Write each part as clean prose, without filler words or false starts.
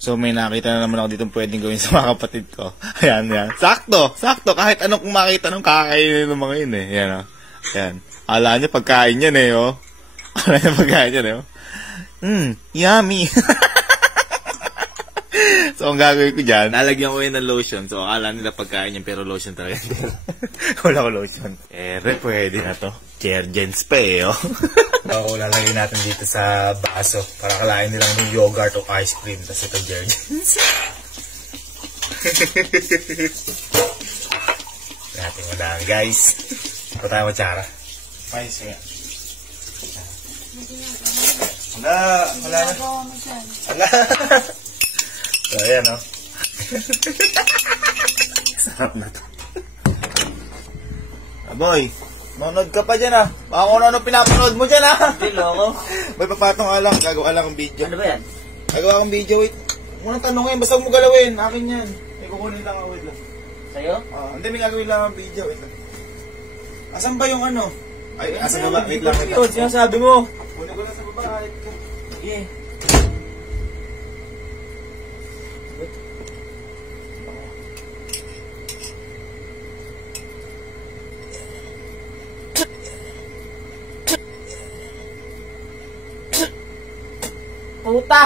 So may nakita na naman ako dito pwedeng gawin sa mga kapatid ko. Ayan, yan. Sakto, sakto. Kahit anong kung makita nung kakainin ng mga yun eh. Yan o. Yan. Ala niya pagkain yan eh o. Ala niya pagkain yan eh o. Yummy. So ang gagawin ko dyan, nalagyan ko yun ng lotion. So akala nila pagkain yan pero lotion talaga. Wala ko lotion. Pwede na to. Jergens pa eh o. So, lalagay natin dito sa baso para kalain nilang yung yogurt o ice cream. Tapos ito, Jergens. Natin mo lang, guys. Ito tayo matsara. Mais nga. Wala na. Wala. So, ayan o. Sarap na to. Aboy. Manood ka pa dyan ah. Baka kung ano pinapanood mo dyan ah. Hindi, loko. May papatong ka lang. Gagawa lang ang video. Ano ba yan? Gagawa akong video. Wait. Munang tanongin. Basta huwag mo galawin. Akin yan. May kukunin lang ako. Wait lang. Sa'yo? Hindi, may gagawin lang ang video. Wait lang. Asan ba yung ano? Ay, asan na ba? Wait lang. Ito, sinasabi mo. Kunin ko lang sa baba. Kahit ka. Sige. Puta!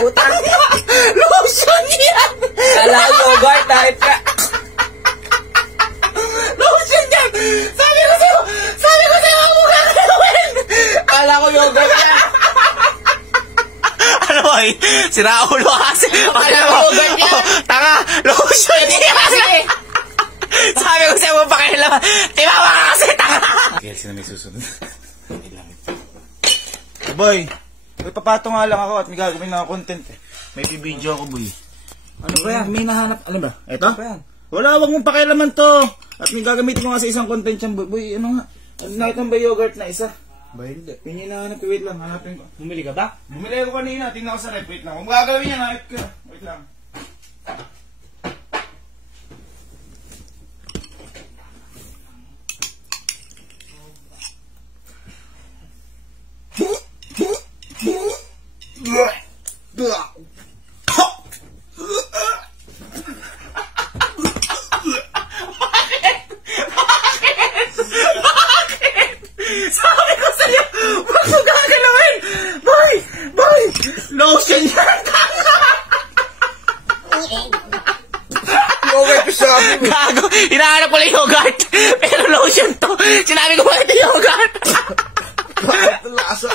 Puta! Lotion yan! Kala ko yogurt, dahil ka! Lotion yan! Sabi ko sa'yo! Huwag mo gagawin! Kala ko yogurt yan! Ano ba eh? Siraulo kasi. Kala ko yogurt yan! Tanga! Lotion yan! Sabi ko sa'yo mo pakialaman. Timawa ka kasi, tanga! Okay, sino may susunod? Boy, may papato nga lang ako at may gagawin na ako content eh. May bibidyo ako, boy. Ano ba yan? May nahanap, ano ba? Eto? Ano ba yan? Wala, wag mong pakialaman to. At may gagamitin ko nga sa isang content yan, boy. Boy, ano nga? Nakita mo ba yogurt na isa? Ba, hindi. Yun yung nahanap ko, wait lang, hanapin ko. Bumili ka ba? Bumili ko kanina, tingnan ko sa rep, wait lang. Kung gagawin yan, hanap ko. Wait lang. Sabi ko sa'yo, huwag mo gagalawin! Boy! Boy! Lotion yan! Yogurt ko sabi mo. Gago! Hinahanap ko lang yogurt! Pero lotion to! Sinabi ko bakit yung yogurt! Bakit lasa?